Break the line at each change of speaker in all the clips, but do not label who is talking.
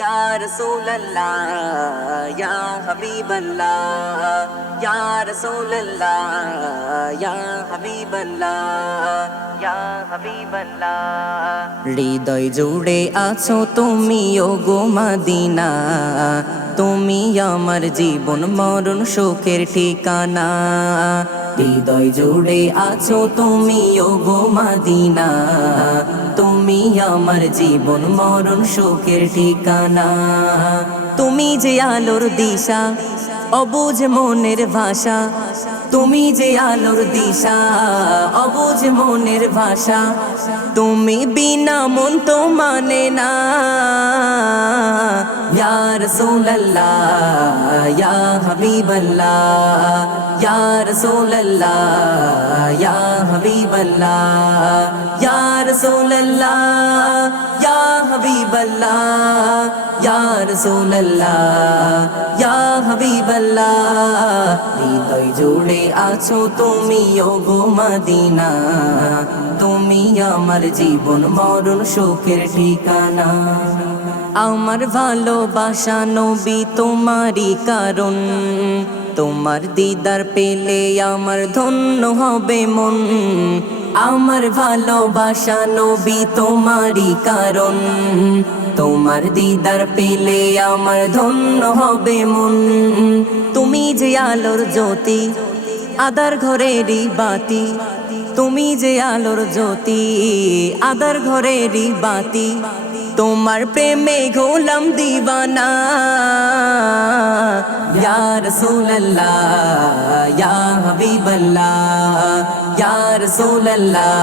يا رسول الله يا حبيب الله يا رسول الله يا حبيب الله يا حبيب الله হৃদয় জুড়ে আছো তুমি ও গো মাদিনা তুমি আমার জীবন মরণ সুখের ঠিকানা হৃদয় জুড়ে আছো তুমি ও গো মাদিনা তুমি আমার জীবন, মরণ সুখের ঠিকানা। তুমি যে আলোর দিশা অবুঝ মনের ভাষা। তুমি যে আলোর দিশা অবুঝ মনের ভাষা। তুমি বিনা মন তো মানে না ইয়া হাবিবাল্লাহ, ইয়া রাসূলুল্লাহ, ইয়া হাবিবাল্লাহ ইয়া রাসূলুল্লাহ, ইয়া হাবিবাল্লাহ, ইয়া রাসূলুল্লাহ, ইয়া হাবিবাল্লাহ। হৃদয় জুড়ে আছো তুমি, ও গো মদিনা। তুমি আমার জীবন, মরণ, সুখের ঠিকানা। আমার ভালোবাসা নবী, তোমারই কারণ। তোমার দিদার পেলে আমার ধন্য হবে মন। আমার ভালোবাসা নবী তোমারই কারণ। তোমার দিদার পেলে আমার ধন্য হবে মন। তুমি যে আলোর জ্যোতি, আদার ঘরেরই বাতি। তুমি যে আলোর জ্যোতি, আদার ঘরেরই বাতি। তোমার প্রেমে গোলাম দিবানা। ইয়া রাসূলুল্লাহ ইয়া হাবিবাল্লাহ ইয়া রাসূলুল্লাহ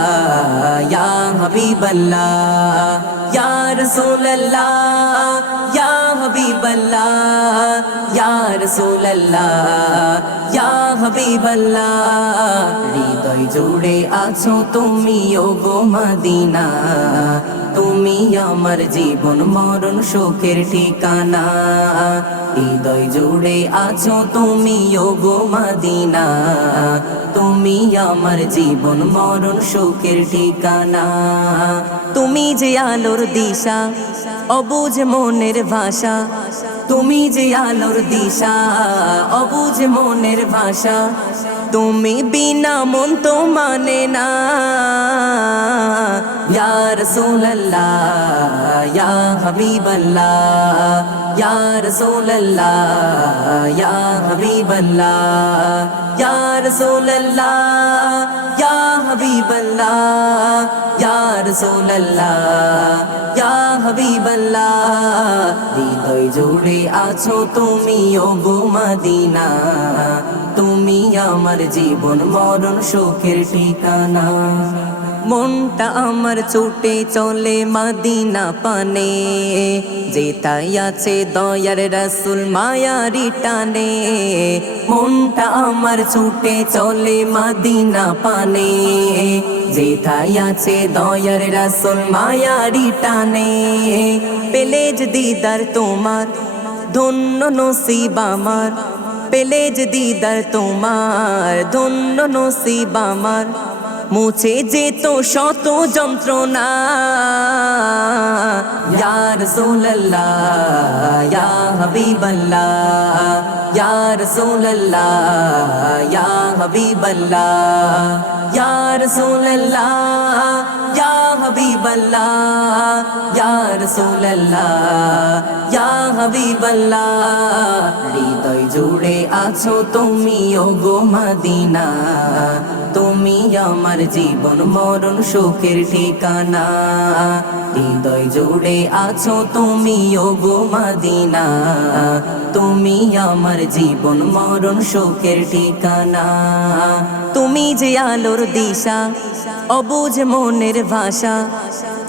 ইয়া হাবিবাল্লাহ ইয়া রাসূলুল্লাহ ইয়া হাবিবাল্লাহ ইয়া রাসূলুল্লাহ ইয়া হাবিবাল্লাহ হৃদয় জুড়ে আছো তুমি ও গো মদিনা। তুমি আমার জীবন, মরণ, সুখের ঠিকানা। হৃদয় জুড়ে আছো তুমি গো মদিনা। তুমি আমার জীবন, মরণ, সুখের ঠিকানা। তুমি যে আলোর দিশা, অবুজ মনের ভাষা। তুমি যে আলোর দিশা, অবুজ মনের ভাষা। তুমি বিনা মন তো মানে না। রাসূলুল্লাহ ইয়া হাবিবাল্লাহ ইয়া রাসূলুল্লাহ ইয়া হাবিবাল্লাহ ইয়া রাসূলুল্লাহ ইয়া হাবিবাল্লাহ ইয়া রাসূলুল্লাহ ইয়া হাবিবাল্লাহ হৃদয় জুড়ে আছো তুমি ও গো মদিনা তুমি আমার জীবন মরণ সুখের ঠিকানা মনটা আমার ছুটে চলে মাদিনা পানে। যে তাই আছে দয়ার রাসুল মায়ারি টানে। মনটা আমার ছুটে চলে মাদিনা পানে। যে তাই আছে দয়ার রাসুল মায়ারি টানে। পেলে দিদার তোমার, ধন্য নসিব আমার। পেলে দিদার তোমার, ধন্য নসিব আমার। মুছে যেত শত যন্ত্রণা। ইয়া রাসূলুল্লাহ, ইয়া হাবিবাল্লাহ, ইয়া রাসূলুল্লাহ, ইয়া হাবিবাল্লাহ, ইয়া রাসূলুল্লাহ, ইয়া হাবিবাল্লাহ, ইয়া রাসূলুল্লাহ, ইয়া হাবিবাল্লাহ। হৃদয় জুড়ে আছো তুমি ও গো মদিনা। তুমি আমার জীবন, মরণ, সুখের ঠিকানা। হৃদয় জুড়ে আছো তুমি গো মদিনা। তুমি আমার জীবন, মরণ, সুখের ঠিকানা। তুমি যে আলোর দিশা অবুঝ মনের ভাষা।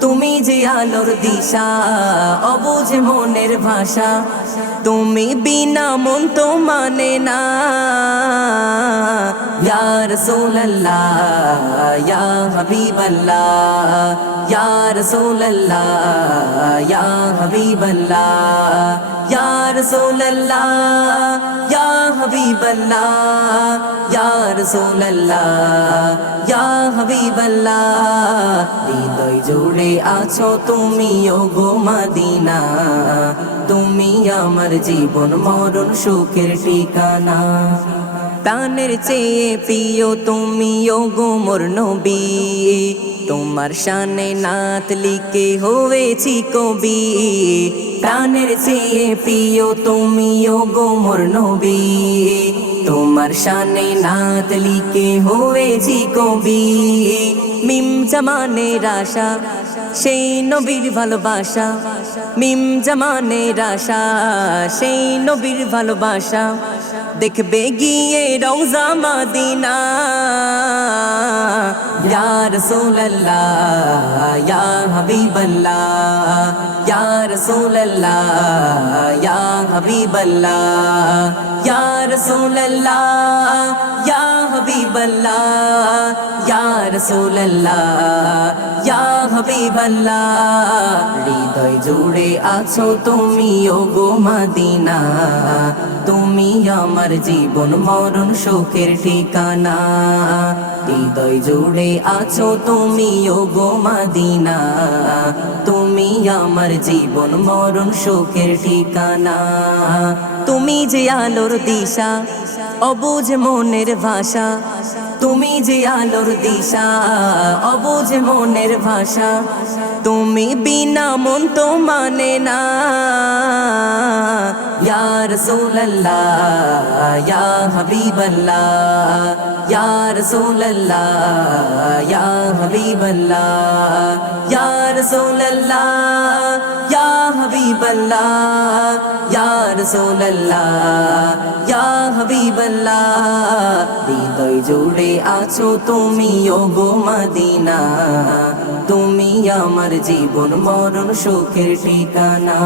তুমি যে আলোর দিশা অবুঝ মনের ভাষা। তুমি বিনা মন তো মানে না। ইয়া রাসূলুল্লাহ, ইয়া হাবিবাল্লাহ, ইয়া রাসূলুল্লাহ, ইয়া হাবিবাল্লাহ, ইয়া রাসূলুল্লাহ, ইয়া হাবিবাল্লাহ, ইয়া রাসূলুল্লাহ, ইয়া হাবিবাল্লাহ। হৃদয় জুড়ে আছো তুমি ও গো মদিনা। তুমি আমার জীবন, মরণ, সুখের ঠিকানা। প্রাণের চেয়ে প্রিয় তুমি গোমর নবী। তোমার শানে নাত লিখে হয়েছি কবি। প্রাণের চেয়ে প্রিয় তুমি গোমর নবী। তোমার শানে নাত লিখে হয়েছি কবি। মিম জামানের আশা সেই নবীর ভালোবাসা, মিম জামানের আশা। সেই নবীর ভালোবাসা, দেখবে গিয়ে রওজা মাদিনা। ইয়া রাসূলুল্লাহ, ইয়া হাবিবাল্লাহ, ইয়া রাসূলুল্লাহ, ইয়া হাবিবাল্লাহ, ইয়া রাসূলুল্লাহ ইয়া হাবিবাল্লাহ ইয়া রাসূলুল্লাহ ইয়া হাবিবাল্লাহ হৃদয় জুড়ে আছো তুমি ও গো মদিনা। তুমি আমার জীবন, মরণ, সুখের ঠিকানা। হৃদয় জুড়ে আছো তুমি ও গো মদিনা। তুমি আমার জীবন, মরণ, সুখের ঠিকানা। তুমি যে আলোর দিশা, অবুঝ মনের ভাষা। তুমি যে আলোর দিশা অবুঝ মনের ভাষা, তুমি বিনা মন তো মানে না। ইয়া রাসূলুল্লাহ, ইয়া হাবিবাল্লাহ, ইয়া রাসূলুল্লাহ, ইয়া হাবিবাল্লাহ, ইয়া রাসূলুল্লাহ, ইয়া হাবিবাল্লাহ, ইয়া রাসূলুল্লাহ, ইয়া হাবিবাল্লাহ। হৃদয় জুড়ে আছো তুমি ও গো মদিনা। তুমি আমার জীবন মরণ সুখের ঠিকানা।